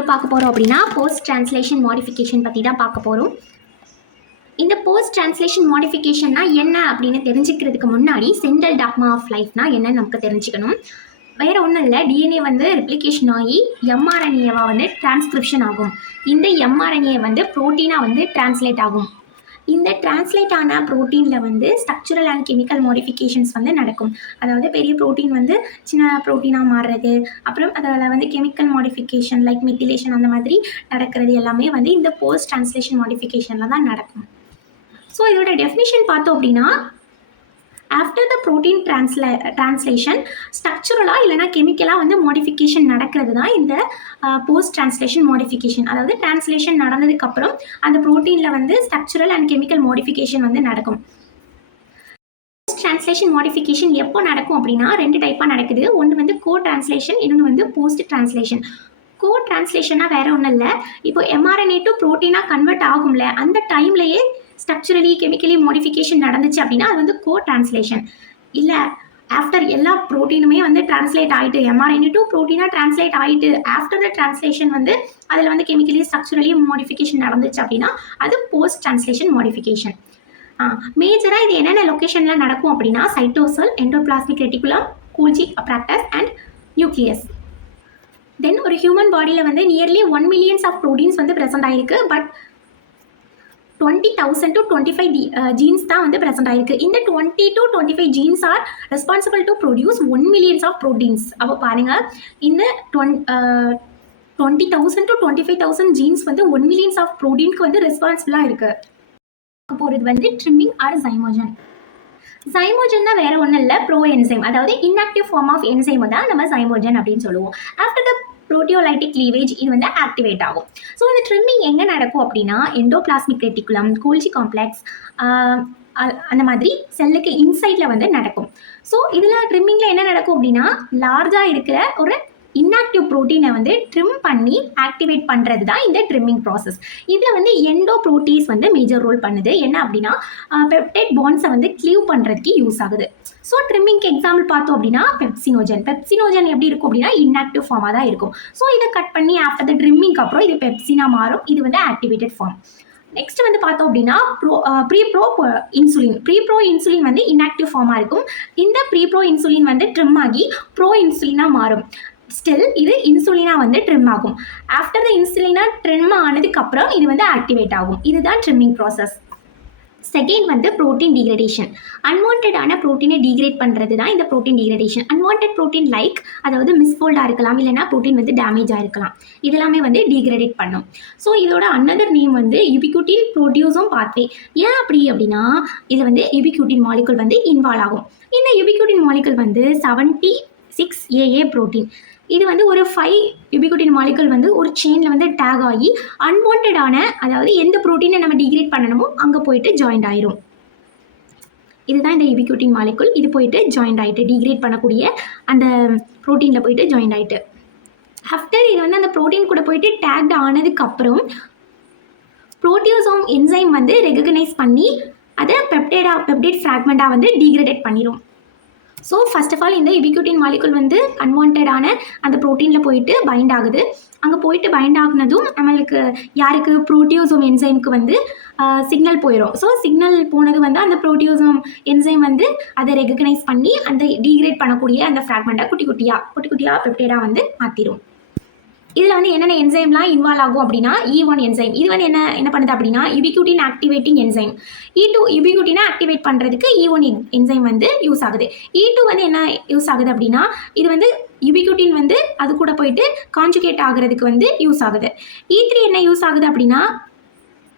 Video பார்க்க போகிறோம் அப்படின்னா போஸ்ட் டிரான்ஸ்லேஷன் மாடிஃபிகேஷன் பற்றி தான் பார்க்க போகிறோம். இந்த போஸ்ட் டிரான்ஸ்லேஷன் மாடிஃபிகேஷன்னா என்ன அப்படின்னு தெரிஞ்சுக்கிறதுக்கு முன்னாடி சென்ட்ரல் டாக்மா ஆஃப் லைஃப்னா என்னன்னு நமக்கு தெரிஞ்சுக்கணும். வேறு ஒன்றும் இல்லை, டிஎன்ஏ வந்து ரெப்ளிகேஷன் ஆகி எம்ஆர்என்ஏவாக வந்து டிரான்ஸ்கிரிப்ஷன் ஆகும். இந்த எம்ஆர்என்ஏ வந்து ப்ரோட்டீனாக வந்து டிரான்ஸ்லேட் ஆகும். இந்த டிரான்ஸ்லேட் ஆன ப்ரோட்டீனில் வந்து ஸ்ட்ரக்சரல் அண்ட் கெமிக்கல் மாடிஃபிகேஷன்ஸ் வந்து நடக்கும். அதாவது பெரிய ப்ரோட்டீன் வந்து சின்ன ப்ரோட்டீனாக மாறுறது, அப்புறம் அதில் வந்து கெமிக்கல் மாடிஃபிகேஷன் லைக் மெத்திலேஷன் அந்த மாதிரி நடக்கிறது எல்லாமே வந்து இந்த போஸ்ட் டிரான்ஸ்லேஷன் மாடிஃபிகேஷனில் தான் நடக்கும். ஸோ இதோட டெஃபினிஷன் பார்த்தோம் அப்படின்னா, ஆஃப்டர் த ப்ரோட்டீன் டிரான்ஸ்லேஷன் ஸ்ட்ரக்சரலாக இல்லைனா கெமிக்கலாக வந்து மாடிஃபிகேஷன் நடக்கிறது தான் இந்த போஸ்ட் டிரான்ஸ்லேஷன் மாடிஃபிகேஷன். அதாவது டிரான்ஸ்லேஷன் நடந்ததுக்கப்புறம் அந்த ப்ரோட்டீனில் வந்து ஸ்ட்ரக்சரல் அண்ட் கெமிக்கல் மாடிஃபிகேஷன் வந்து நடக்கும். போஸ்ட் டிரான்ஸ்லேஷன் மாடிஃபிகேஷன் எப்போ நடக்கும் அப்படின்னா 2 டைப்பாக நடக்குது. ஒன்று வந்து கோ டிரான்ஸ்லேஷன், இன்னொன்று வந்து போஸ்ட் டிரான்ஸ்லேஷன். கோ டிரான்ஸ்லேஷனாக வேறு ஒன்றும் இல்லை, இப்போ எம்ஆர்என்ஏ டு ப்ரோட்டீனாக கன்வெர்ட் ஆகும்ல, அந்த டைம்லேயே ஸ்ட்ரக்சரலி கெமிக்கலி மாடிஃபிகேஷன் நடந்துச்சு அப்படின்னா அது வந்து கோ டிரான்ஸ்லேஷன். இல்லை ஆஃப்டர் எல்லா ப்ரோட்டீனுமே வந்து டிரான்ஸ்லேட் ஆகிட்டு எம்ஆர்என்ஏ டு ப்ரோட்டீனாக டிரான்ஸ்லேட் ஆகிட்டு ஆஃப்டர் த டிரான்ஸ்லேஷன் வந்து அதில் வந்து கெமிக்கலி ஸ்ட்ரக்சரலி மாடிஃபிகேஷன் நடந்துச்சு அப்படின்னா அது போஸ்ட் டிரான்ஸ்லேஷன் மாடிஃபிகேஷன். மேஜராக இது என்னென்ன லொக்கேஷனில் நடக்கும் அப்படின்னா cytosol, endoplasmic reticulum, Golgi apparatus and nucleus. Then ஒரு ஹியூமன் பாடியில் வந்து நியர்லி 1 மில்லியன்ஸ் ஆஃப் ப்ரோட்டீன்ஸ் வந்து ப்ரெசென்ட் ஆகிருக்கு. பட் 20,000 to 25 genes தான் வந்து ப்ரெசென்ட் ஆகிருக்கு. இந்த 20 to 25 genes are responsible to produce 1 millions of proteins. அப்போ பாருங்கள், இந்த 20,000 to 25,000 genes வந்து 1 மில்லியன்ஸ் ஆஃப் ப்ரோட்டீனுக்கு வந்து ரெஸ்பான்சிபிளாக இருக்குது. போகிறது வந்து ட்ரிம்மிங் ஆர் ஸைமோஜன். ஸைமோஜன் தான் வேறு ஒன்றும் இல்லை, ப்ரோ என்சைம், அதாவது இன்ஆக்டிவ் ஃபார்ம் ஆஃப் என்சைம் தான் நம்ம ஸைமோஜன் அப்படின்னு சொல்லுவோம். ஆஃப்டர் த ப்ரோட்டியோலைட்டிக் லீவேஜ் இது வந்து ஆக்டிவேட் ஆகும். ஸோ இந்த ட்ரிம்மிங் எங்கே நடக்கும் அப்படின்னா எண்டோபிளாஸ்மிக் ரெட்டிகுலம், கோல்ஜி காம்ப்ளெக்ஸ் அந்த மாதிரி செல்லுக்கு இன்சைடில் வந்து நடக்கும். ஸோ இதில் ட்ரிம்மிங்கில் என்ன நடக்கும் அப்படின்னா லார்ஜாக இருக்கிற ஒரு இன்ஆக்டிவ் ப்ரோட்டீனை வந்து ட்ரிம் பண்ணி ஆக்டிவேட் பண்ணுறது தான் இந்த ட்ரிம்மிங் ப்ராசஸ். இதில் வந்து எண்டோ ப்ரோட்டீஸ் வந்து மேஜர் ரோல் பண்ணுது. என்ன அப்படின்னா பெப்டைட் பாண்ட்ஸை வந்து க்ளீவ் பண்ணுறதுக்கு யூஸ் ஆகுது. ஸோ ட்ரிம்மிங்க்கு எக்ஸாம்பிள் பார்த்தோம் அப்படின்னா பெப்சினோஜன். பெப்சினோஜன் எப்படி இருக்கும் அப்படின்னா இன்ஆக்டிவ் ஃபார்மாக தான் இருக்கும். ஸோ இதை கட் பண்ணி ஆஃப்டர் த ட்ரிம்மிங்க்கு அப்புறம் இது பெப்சினாக மாறும். இது வந்து ஆக்டிவேட்டட் ஃபார்ம். நெக்ஸ்ட் வந்து பார்த்தோம் அப்படின்னா ப்ரீப்ரோ இன்சுலின் வந்து இன்ஆக்டிவ் ஃபார்மாக இருக்கும். இந்த ப்ரீப்ரோ இன்சுலின் வந்து ட்ரிம் ஆகி ப்ரோ இன்சுலினாக மாறும். ஸ்டில் இது இன்சுலினாக வந்து ட்ரிம் ஆகும். ஆஃப்டர் த இன்சுலினாக ட்ரிம் ஆனதுக்கப்புறம் இது வந்து ஆக்டிவேட் ஆகும். இதுதான் ட்ரிம்மிங் ப்ராசஸ். செகண்ட் வந்து ப்ரோட்டீன் டீக்ரேடேஷன். அன்வான்டான ப்ரோட்டீனை டீக்ரேட் பண்ணுறது தான் இந்த protein degradation. Unwanted protein like அதாவது மிஸ்ஃபோல்டாக இருக்கலாம், இல்லைனா ப்ரோட்டீன் வந்து டேமேஜாக இருக்கலாம், இதெல்லாமே வந்து டீக்ரேடேட் பண்ணும். ஸோ இதோட அனதர் நேம் வந்து யுபிக்யூட்டின் ப்ரோடியூசோம் பாத்வே. ஏன் அப்படி அப்படின்னா இதில் வந்து யுபிக்யூட்டின் மாலிகுல் வந்து இன்வால்வ் ஆகும். இந்த யுபிக்யூட்டின் மாலிகுல் வந்து 76 AA ப்ரோட்டீன். இது வந்து ஒரு 5 யுபிக்யூட்டின் மாலிகுல் வந்து ஒரு செயினில் வந்து டேக் ஆகி அன்வான்டான அதாவது எந்த ப்ரோட்டீனை நம்ம டிகிரேட் பண்ணணுமோ அங்கே போயிட்டு ஜாயிண்ட் ஆயிரும். இதுதான் இந்த யுபிக்யூட்டின் மாலிகுல். இது போயிட்டு ஜாயிண்ட் ஆகிட்டு டிகிரேட் பண்ணக்கூடிய அந்த ப்ரோட்டீனில் போயிட்டு ஜாயிண்ட் ஆகிட்டு ஆஃப்டர் இது வந்து அந்த ப்ரோட்டீன் கூட போயிட்டு டேக்ட் ஆனதுக்கப்புறம் ப்ரோட்டியோசோம் என்சைம் வந்து ரெகக்னைஸ் பண்ணி அதை பெப்டைட் ஃப்ராக்மெண்ட்டாக வந்து டீக்ரேடேட் பண்ணிடும். ஸோ ஃபர்ஸ்ட் ஆஃப் ஆல் இந்த யுபிக்யூட்டின் மாலிகுல் வந்து அன்வான்டான அந்த ப்ரோட்டீனில் போயிட்டு பைண்ட் ஆகுது. அங்கே போயிட்டு பைண்ட் ஆகுனதும் நம்மளுக்கு யாருக்கு ப்ரோட்டியோசோம் என்சைமுக்கு வந்து சிக்னல் போயிடும். ஸோ சிக்னல் போனது வந்து அந்த ப்ரோட்டியோசோம் என்சைம் வந்து அதை ரெகக்னைஸ் பண்ணி அந்த டீக்ரேட் பண்ணக்கூடிய அந்த ஃப்ராக்மெண்ட்டை குட்டி குட்டியாக பெப்டைடாக வந்து மாற்றிடும். இதில் வந்து என்னென்ன என்சைம்லாம் இன்வால்வ் ஆகும் அப்படின்னா E1 என்சைம். இது வந்து என்ன பண்ணுது அப்படின்னா யுபிக்யூட்டின் ஆக்டிவேட்டிங் என்சைம். E2 யுபிக்யூட்டினை ஆக்டிவேட் பண்ணுறதுக்கு E1 என்சைம் வந்து யூஸ் ஆகுது. E2 வந்து என்ன யூஸ் ஆகுது அப்படின்னா இது வந்து யுபிக்யூட்டின் வந்து அது கூட போயிட்டு கான்ஜுகேட் ஆகிறதுக்கு வந்து யூஸ் ஆகுது. E3 என்ன யூஸ் ஆகுது அப்படின்னா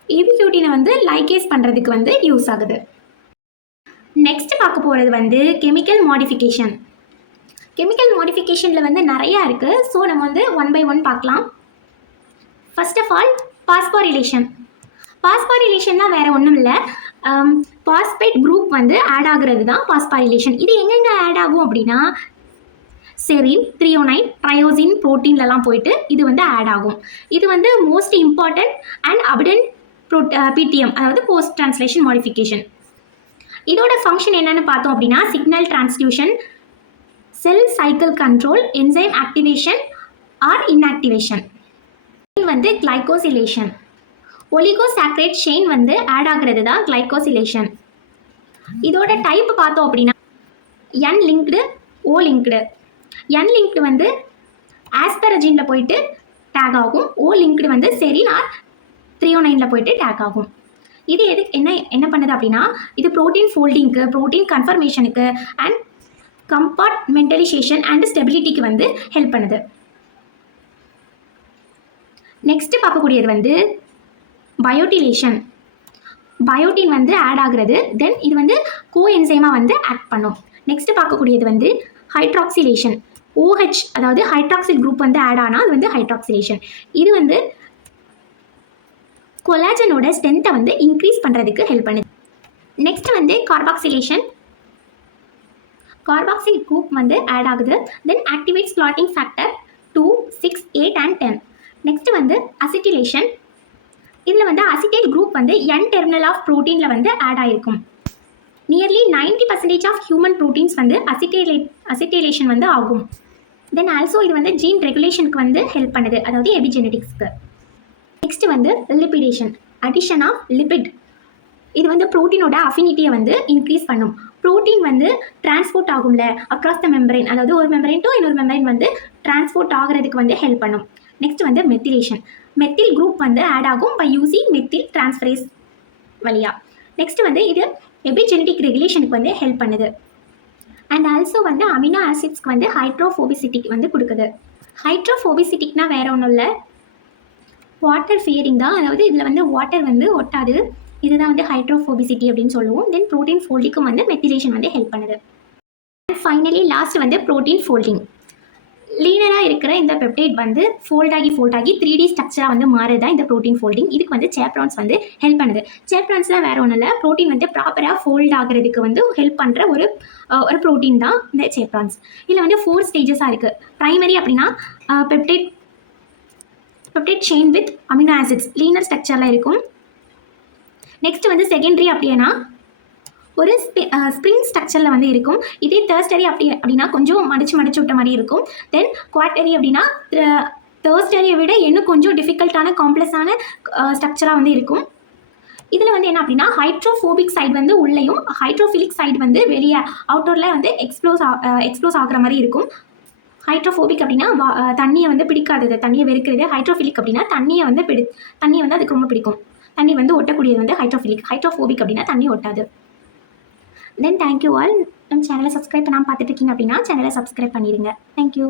யுபிக்யூட்டினை வந்து லைகேஸ் பண்ணுறதுக்கு வந்து யூஸ் ஆகுது. நெக்ஸ்ட் பார்க்க போகிறது வந்து கெமிக்கல் மாடிஃபிகேஷன். கெமிக்கல் மாடிஃபிகேஷனில் வந்து நிறையா இருக்குது. ஸோ நம்ம வந்து 1 by 1 பார்க்கலாம். First of all phosphorylation. பாஸ்பாரிலேஷன்னா வேறு ஒன்றும் இல்லை, பாஸ்பேட் குரூப் வந்து ஆட் ஆகுறது தான் பாஸ்பாரிலேஷன். இது எங்கெங்கே ஆட் ஆகும் அப்படின்னா செரின், த்ரியோனைன், ட்ரையோசின் ப்ரோட்டீன்லலாம் போயிட்டு இது வந்து ஆட் ஆகும். இது வந்து most important and abundant PTM, அதாவது போஸ்ட் டிரான்ஸ்லேஷன் மாடிஃபிகேஷன். இதோட ஃபங்க்ஷன் என்னென்னு பார்த்தோம் அப்படின்னா signal transduction, cell cycle control, enzyme activation or inactivation. வந்து கிளைகோசிலேஷன். ஒலிகோசாக்கரைட் செயின் வந்து ஆட் ஆகுறது தான் கிளைகோசிலேஷன். இதோட டைப் பார்த்தோம் அப்படின்னா N linked, O linked. N linked வந்து ஆஸ்பரஜினில் போயிட்டு டேக் ஆகும். O லிங்க்டு வந்து செரின் ஆர் 309 போயிட்டு டேக் ஆகும். இது எதுக்கு என்ன பண்ணுது அப்படின்னா இது ப்ரோட்டீன் ஃபோல்டிங்க்கு, ப்ரோட்டீன் கன்ஃபர்மேஷனுக்கு அண்ட் கம்பார்ட்மெண்டலைசேஷன் அண்ட் ஸ்டெபிலிட்டிக்கு வந்து ஹெல்ப் பண்ணுது. நெக்ஸ்ட் பார்க்கக்கூடியது வந்து பயோட்டிலேஷன். பயோட்டின் வந்து ஆட் ஆகுறது, தென் இது வந்து கோஎன்சைமாக வந்து ஆக்ட் பண்ணும். நெக்ஸ்ட் பார்க்கக்கூடியது வந்து ஹைட்ராக்சிலேஷன். OH அதாவது ஹைட்ராக்சில் குரூப் வந்து ஆட் ஆனால் அது வந்து ஹைட்ராக்சிலேஷன். இது வந்து கொலாஜனோட ஸ்ட்ரென்த்தை வந்து இன்க்ரீஸ் பண்ணுறதுக்கு ஹெல்ப் பண்ணுது. நெக்ஸ்ட் வந்து கார்பாக்சிலேஷன். கார்பாக்சில் குரூப் வந்து ஆட் ஆகுது, then activates clotting factor 2, 6, 8 and 10. Next வந்து அசிட்டிலேஷன். இதில் வந்து அசிட்டைல் குரூப் வந்து N டெர்மினல் ஆஃப் ப்ரோட்டீனில் வந்து ஆட் ஆகிருக்கும். நியர்லி 90% ஆஃப் ஹியூமன் ப்ரோட்டீன்ஸ் வந்து அசிட்டைலேஷன் வந்து ஆகும். தென் ஆல்சோ இது வந்து ஜீன் ரெகுலேஷனுக்கு வந்து ஹெல்ப் பண்ணுது, அதாவது எபிஜெனடிக்ஸ்க்கு. நெக்ஸ்ட் வந்து லிபிடேஷன், அடிஷன் ஆஃப் லிபிட். இது வந்து ப்ரோட்டீனோட அஃபினிட்டியை வந்து இன்க்ரீஸ் பண்ணும். ப்ரோட்டீன் வந்து டிரான்ஸ்போர்ட் ஆகும்ல அக்ராஸ் த மெம்பரைன், அதாவது ஒரு மெம்பரைன் டு இன்னொரு மெம்பரைன் வந்து டிரான்ஸ்போர்ட் ஆகிறதுக்கு வந்து ஹெல்ப் பண்ணும். நெக்ஸ்ட் வந்து மெத்திலேஷன். மெத்தில் குரூப் வந்து ஆட் ஆகும் பை யூசிங் மெத்தில் டிரான்ஸ்ஃபரேஸ் வழியாக. நெக்ஸ்ட் வந்து இது எபிஜெனடிக் ரெகுலேஷனுக்கு வந்து ஹெல்ப் பண்ணுது. அண்ட் ஆல்சோ வந்து அமினோ ஆசிட்ஸ்க்கு வந்து ஹைட்ரோஃபோபிசிட்டிக்கு வந்து கொடுக்குது. ஹைட்ரோஃபோபிசிட்டிக்னா வேற ஒன்றும் இல்லை, வாட்டர் ஃபியரிங் தான். அதாவது இதில் வந்து வாட்டர் வந்து ஒட்டாது, இதுதான் வந்து ஹைட்ரோஃபோபிசிட்டி அப்படின்னு சொல்லுவோம். தென் ப்ரோட்டீன் ஃபோல்டிங்கும் வந்து மெத்திலேஷன் வந்து ஹெல்ப் பண்ணுது. அண்ட் ஃபைனலி லாஸ்ட் வந்து ப்ரோட்டீன் ஃபோல்டிங். லீனராக இருக்கிற இந்த பெப்டைட் வந்து ஃபோல்ட் ஆகி 3D ஸ்ட்ரக்சராக வந்து மாறுது இந்த ப்ரோட்டீன் ஃபோல்டிங். இதுக்கு வந்து சேப்ரான்ஸ் வந்து ஹெல்ப் பண்ணுது. சேப்ரான்ஸ்லாம் வேறு ஒன்றும் இல்லை, ப்ரோட்டீன் வந்து ப்ராப்பராக ஃபோல்ட் ஆகிறதுக்கு வந்து ஹெல்ப் பண்ணுற ஒரு ப்ரோட்டீன் தான் இந்த சேப்ரான்ஸ். இதில் வந்து 4 ஸ்டேஜஸாக இருக்குது. ப்ரைமரி அப்படின்னா peptide chain with amino acids linear ஸ்ட்ரக்சரில் இருக்கும். நெக்ஸ்ட் வந்து செகண்டரி அப்படின்னா ஒரு ஸ்ப்ரிங் ஸ்ட்ரக்சரில் வந்து இருக்கும். இதே தேர்ஸ்டரி அப்படின்னா கொஞ்சம் மடிச்சு விட்ட மாதிரி இருக்கும். தென் குவார்டரி அப்படின்னா தேர்ஸ்டரியை விட இன்னும் கொஞ்சம் டிஃபிகல்ட்டான காம்ப்ளெக்ஸான ஸ்ட்ரக்சராக வந்து இருக்கும். இதில் வந்து என்ன அப்படின்னா ஹைட்ரோஃபோபிக் சைடு வந்து உள்ளேயும் ஹைட்ரோஃபிலிக் சைடு வந்து வெளியே அவுட்டோரில் வந்து எக்ஸ்ப்ளோஸ் ஆகிற மாதிரி இருக்கும். ஹைட்ரோஃபோபிக் அப்படின்னா தண்ணியை வந்து பிடிக்காதது, தண்ணியை வெறுக்கிறது. ஹைட்ரோஃபிலிக் அப்படின்னா தண்ணியை வந்து அதுக்கு ரொம்ப பிடிக்கும். தண்ணி வந்து ஒட்டக்கூடியது வந்து ஹைட்ரோஃபிலிக். ஹைட்ரோஃபோபிக் அப்படின்னா தண்ணி ஒட்டாது. தென் தேங்க்யூ ஆல். நம்ம சேனலை சப்ஸ்கிரைப் பண்ணாமல் பார்த்துட்டு இருக்கீங்க அப்படின்னா சேனலை சப்ஸ்கிரைப் பண்ணிடுங்க. தேங்க்யூ.